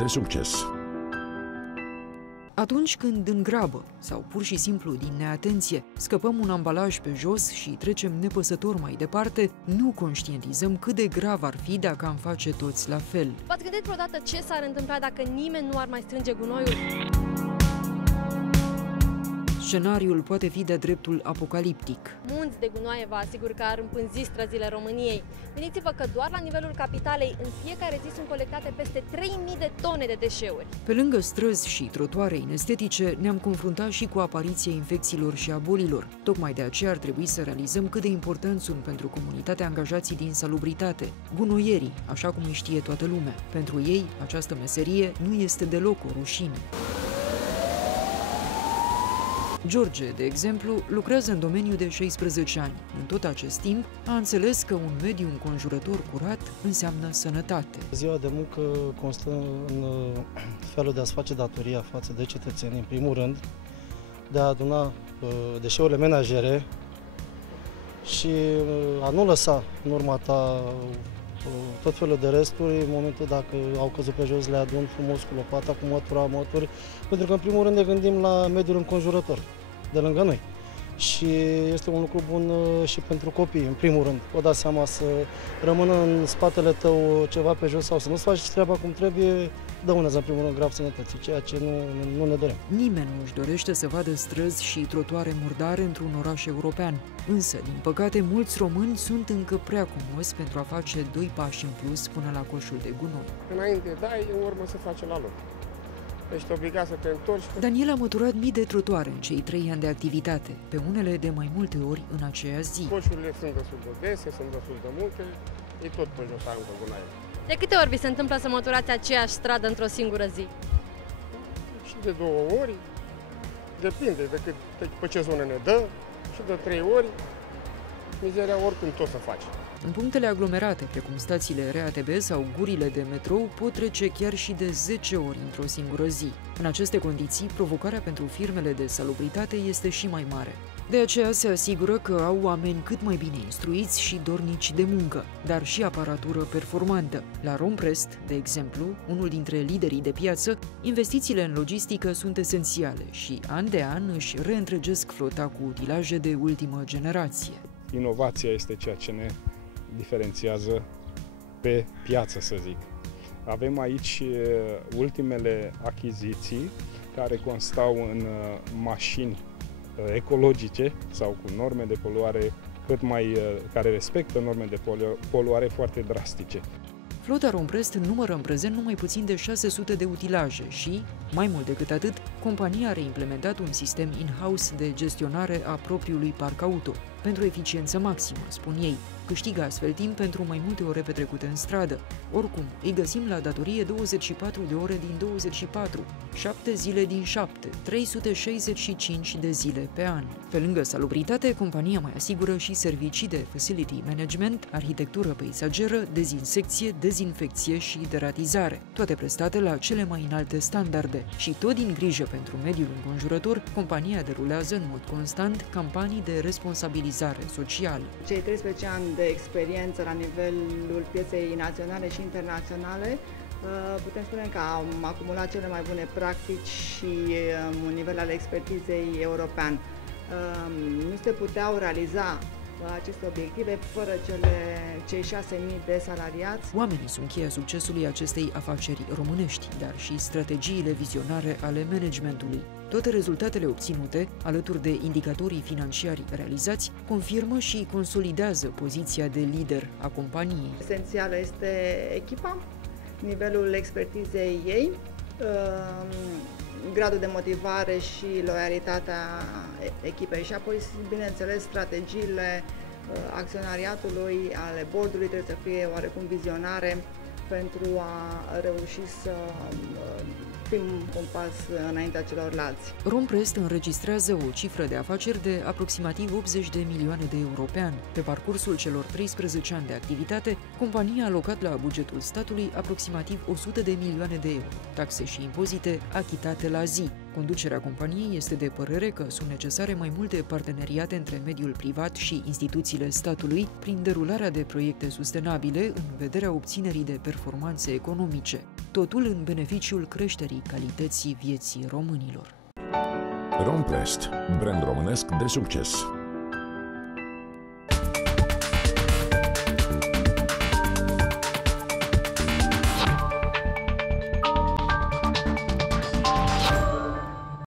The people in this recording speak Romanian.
de succes. Atunci când în grabă sau pur și simplu din neatenție scăpăm un ambalaj pe jos și trecem nepăsător mai departe, nu conștientizăm cât de grav ar fi dacă am face toți la fel. V-ați gândit vreodată ce s-ar întâmpla dacă nimeni nu ar mai strânge gunoiul? Scenariul poate fi de dreptul apocaliptic. Munți de gunoaie vă asigur că ar împânzi străzile României. Gândiți-vă că doar la nivelul capitalei în fiecare zi sunt colectate peste 3.000 de tone de deșeuri. Pe lângă străzi și trotuare inestetice, ne-am confruntat și cu apariția infecțiilor și a bolilor. Tocmai de aceea ar trebui să realizăm cât de important sunt pentru comunitatea angajații din salubritate, gunoierii, așa cum îi știe toată lumea. Pentru ei, această meserie nu este deloc o rușine. George, de exemplu, lucrează în domeniu de 16 ani. În tot acest timp, a înțeles că un mediu înconjurător curat înseamnă sănătate. Ziua de muncă constă în felul de a-ți face datoria față de cetățeni, în primul rând, de a aduna deșeurile menajere și a nu lăsa în urma ta tot felul de resturi, în momentul dacă au căzut pe jos, le adun frumos cu lopata, cu mături, pentru că în primul rând ne gândim la mediul înconjurător, de lângă noi. Și este un lucru bun și pentru copii, în primul rând. O da seama să rămână în spatele tău ceva pe jos sau să nu-ți faci treaba cum trebuie, dăunează în primul rând grav sănătății, ceea ce nu ne dorim. Nimeni nu își dorește să vadă străzi și trotuare murdare într-un oraș european. Însă, din păcate, mulți români sunt încă prea comozi pentru a face 2 pași în plus până la coșul de gunoi. Înainte dai, în urmă se face la loc. Ești obligat să te întorci. Daniel a măturat mii de trotuare în cei 3 ani de activitate, pe unele de mai multe ori în aceea zi. Coșurile sunt destul de dese, sunt destul de multe, e tot pe jos aruncă gunoaie. De câte ori vi se întâmplă să măturați aceeași stradă într-o singură zi? Și de 2 ori, depinde pe ce zonă ne dă, și de 3 ori, mizeria oricum tot să faci. În punctele aglomerate, precum stațiile RATB sau gurile de metrou, pot trece chiar și de 10 ori într-o singură zi. În aceste condiții, provocarea pentru firmele de salubritate este și mai mare. De aceea se asigură că au oameni cât mai bine instruiți și dornici de muncă, dar și aparatură performantă. La Romprest, de exemplu, unul dintre liderii de piață, investițiile în logistică sunt esențiale și an de an își reîntregesc flota cu utilaje de ultimă generație. Inovația este ceea ce ne diferențiază pe piață, să zic. Avem aici ultimele achiziții care constau în mașini ecologice sau cu norme de poluare care respectă norme de poluare foarte drastice. Flota Romprest numără în prezent numai puțin de 600 de utilaje și, mai mult decât atât, compania a reimplementat un sistem in-house de gestionare a propriului parc auto. Pentru eficiență maximă, spun ei, câștigă astfel timp pentru mai multe ore petrecute în stradă. Oricum, îi găsim la datorie 24 de ore din 24, 7 zile din 7, 365 de zile pe an. Pe lângă salubritate, compania mai asigură și servicii de facility management, arhitectură peisageră, dezinsecție, dezinfecție și deratizare, toate prestate la cele mai înalte standarde. Și tot din grijă pentru mediul înconjurător, compania derulează în mod constant campanii de responsabilizare socială. Cei 13 ani de experiență la nivelul pieței naționale și internaționale, putem spune că am acumulat cele mai bune practici și un nivel al expertizei european. Nu se puteau realiza aceste obiective fără cei 6.000 de salariați. Oamenii sunt cheia succesului acestei afaceri românești, dar și strategiile vizionare ale managementului. Toate rezultatele obținute, alături de indicatorii financiari realizați, confirmă și consolidează poziția de lider a companiei. Esențială este echipa, nivelul expertizei ei, gradul de motivare și loialitatea echipei și apoi, bineînțeles, strategiile acționariatului, ale boardului trebuie să fie oarecum vizionare pentru a reuși să fim un pas înaintea celorlalți. Romprest înregistrează o cifră de afaceri de aproximativ 80 de milioane de euro pe an. Pe parcursul celor 13 ani de activitate, compania a alocat la bugetul statului aproximativ 100 de milioane de euro, taxe și impozite achitate la zi. Conducerea companiei este de părere că sunt necesare mai multe parteneriate între mediul privat și instituțiile statului prin derularea de proiecte sustenabile în vederea obținerii de performanțe economice. totul în beneficiul creșterii calității vieții românilor. Romplest, brand românesc de succes.